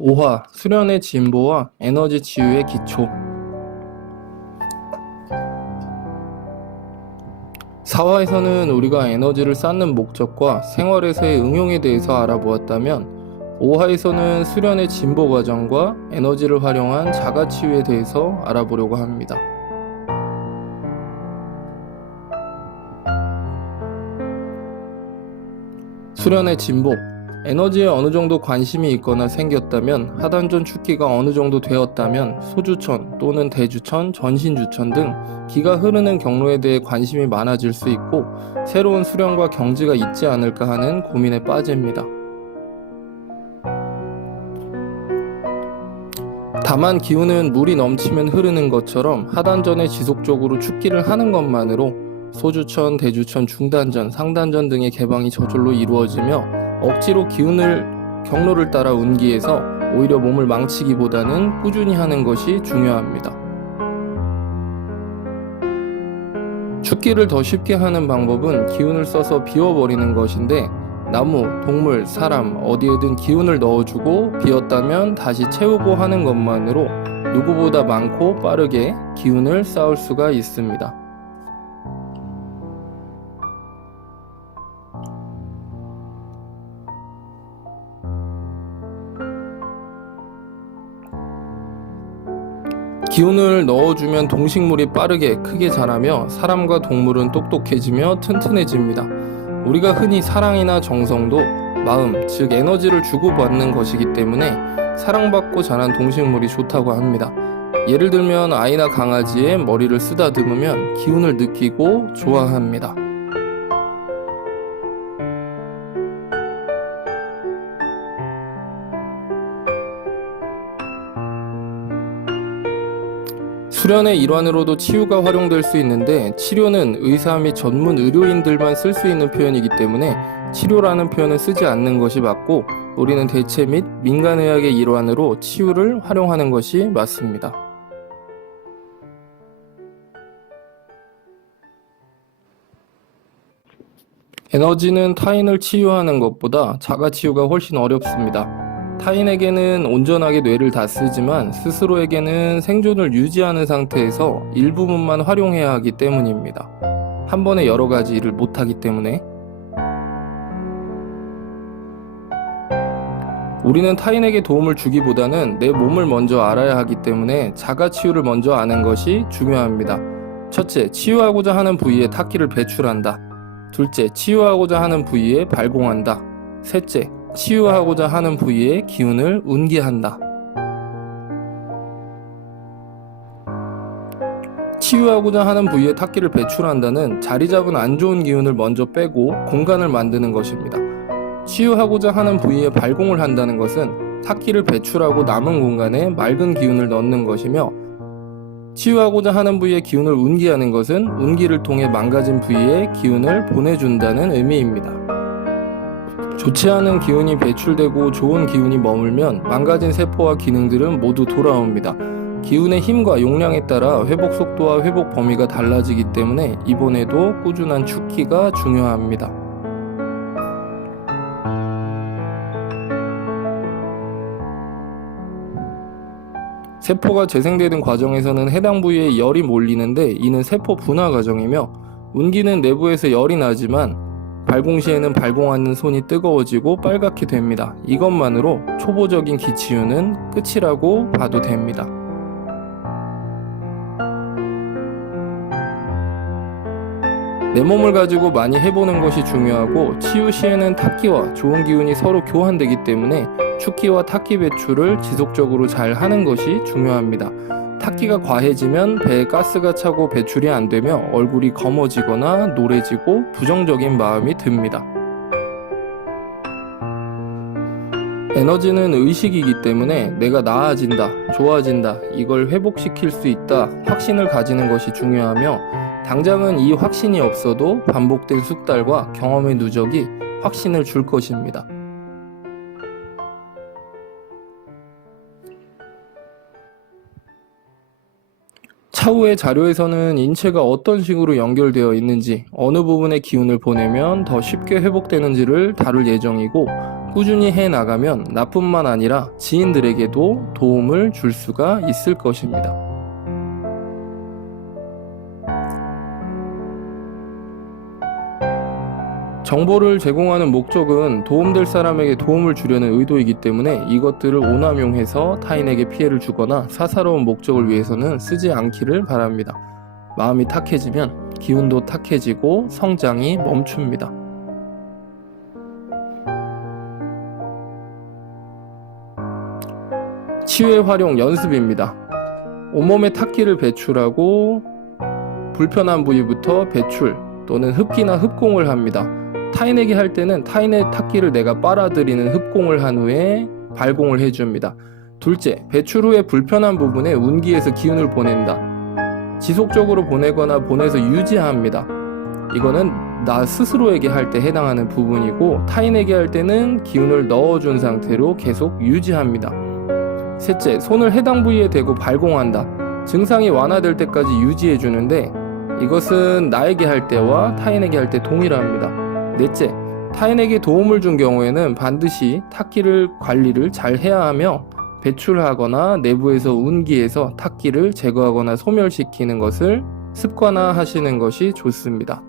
5화 수련의 진보와 에너지 치유의 기초. 4화에서는 우리가 에너지를 쌓는 목적과 생활에서의 응용에 대해서 알아보았다면 5화에서는 수련의 진보 과정과 에너지를 활용한 자가 치유에 대해서 알아보려고 합니다. 수련의 진보. 에너지에 어느 정도 관심이 있거나 생겼다면, 하단전 축기가 어느 정도 되었다면 소주천 또는 대주천, 전신주천 등 기가 흐르는 경로에 대해 관심이 많아질 수 있고 새로운 수련과 경지가 있지 않을까 하는 고민에 빠집니다. 다만 기운은 물이 넘치면 흐르는 것처럼 하단전에 지속적으로 축기를 하는 것만으로 소주천, 대주천, 중단전, 상단전 등의 개방이 저절로 이루어지며 억지로 경로를 따라 운기해서 오히려 몸을 망치기보다는 꾸준히 하는 것이 중요합니다. 축기를 더 쉽게 하는 방법은 기운을 써서 비워버리는 것인데, 나무, 동물, 사람 어디에든 기운을 넣어주고 비었다면 다시 채우고 하는 것만으로 누구보다 많고 빠르게 기운을 쌓을 수가 있습니다. 기운을 넣어주면 동식물이 빠르게 크게 자라며 사람과 동물은 똑똑해지며 튼튼해집니다. 우리가 흔히 사랑이나 정성도 마음, 즉 에너지를 주고받는 것이기 때문에 사랑받고 자란 동식물이 좋다고 합니다. 예를 들면 아이나 강아지의 머리를 쓰다듬으면 기운을 느끼고 좋아합니다. 수련의 일환으로도 치유가 활용될 수 있는데, 치료는 의사 및 전문 의료인들만 쓸 수 있는 표현이기 때문에 치료라는 표현을 쓰지 않는 것이 맞고, 우리는 대체 및 민간의학의 일환으로 치유를 활용하는 것이 맞습니다. 에너지는 타인을 치유하는 것보다 자가 치유가 훨씬 어렵습니다. 타인에게는 온전하게 뇌를 다 쓰지만 스스로에게는 생존을 유지하는 상태에서 일부분만 활용해야 하기 때문입니다. 한 번에 여러 가지 일을 못하기 때문에. 우리는 타인에게 도움을 주기보다는 내 몸을 먼저 알아야 하기 때문에 자가 치유를 먼저 아는 것이 중요합니다. 첫째, 치유하고자 하는 부위에 탁기를 배출한다. 둘째, 치유하고자 하는 부위에 발공한다. 셋째, 치유하고자 하는 부위에 기운을 운기한다. 치유하고자 하는 부위에 탁기를 배출한다는 자리 잡은 안 좋은 기운을 먼저 빼고 공간을 만드는 것입니다. 치유하고자 하는 부위에 발공을 한다는 것은 탁기를 배출하고 남은 공간에 맑은 기운을 넣는 것이며, 치유하고자 하는 부위에 기운을 운기하는 것은 운기를 통해 망가진 부위에 기운을 보내준다는 의미입니다. 좋지 않은 기운이 배출되고 좋은 기운이 머물면 망가진 세포와 기능들은 모두 돌아옵니다. 기운의 힘과 용량에 따라 회복 속도와 회복 범위가 달라지기 때문에 이번에도 꾸준한 축기가 중요합니다. 세포가 재생되는 과정에서는 해당 부위에 열이 몰리는데, 이는 세포 분화 과정이며, 운기는 내부에서 열이 나지만 발공 시에는 발공하는 손이 뜨거워지고 빨갛게 됩니다. 이것만으로 초보적인 기치유는 끝이라고 봐도 됩니다. 내 몸을 가지고 많이 해보는 것이 중요하고, 치유 시에는 탁기와 좋은 기운이 서로 교환되기 때문에 축기와 탁기 배출을 지속적으로 잘 하는 것이 중요합니다. 탁기가 과해지면 배에 가스가 차고 배출이 안 되며 얼굴이 검어지거나 노래지고 부정적인 마음이 듭니다. 에너지는 의식이기 때문에 내가 나아진다, 좋아진다, 이걸 회복시킬 수 있다 확신을 가지는 것이 중요하며, 당장은 이 확신이 없어도 반복된 숙달과 경험의 누적이 확신을 줄 것입니다. 차후의 자료에서는 인체가 어떤 식으로 연결되어 있는지, 어느 부분에 기운을 보내면 더 쉽게 회복되는지를 다룰 예정이고, 꾸준히 해 나가면 나뿐만 아니라 지인들에게도 도움을 줄 수가 있을 것입니다. 정보를 제공하는 목적은 도움될 사람에게 도움을 주려는 의도이기 때문에 이것들을 오남용해서 타인에게 피해를 주거나 사사로운 목적을 위해서는 쓰지 않기를 바랍니다. 마음이 탁해지면 기운도 탁해지고 성장이 멈춥니다. 치유의 활용 연습입니다. 온몸에 탁기를 배출하고 불편한 부위부터 배출 또는 흡기나 흡공을 합니다. 타인에게 할 때는 타인의 탁기를 내가 빨아들이는 흡공을 한 후에 발공을 해줍니다. 둘째, 배출 후에 불편한 부분에 운기에서 기운을 보낸다. 지속적으로 보내거나 보내서 유지합니다. 이거는 나 스스로에게 할 때 해당하는 부분이고 타인에게 할 때는 기운을 넣어준 상태로 계속 유지합니다. 셋째, 손을 해당 부위에 대고 발공한다. 증상이 완화될 때까지 유지해주는데 이것은 나에게 할 때와 타인에게 할 때 동일합니다. 넷째, 타인에게 도움을 준 경우에는 반드시 탁기를 관리를 잘 해야 하며 배출하거나 내부에서 운기에서 탁기를 제거하거나 소멸시키는 것을 습관화하시는 것이 좋습니다.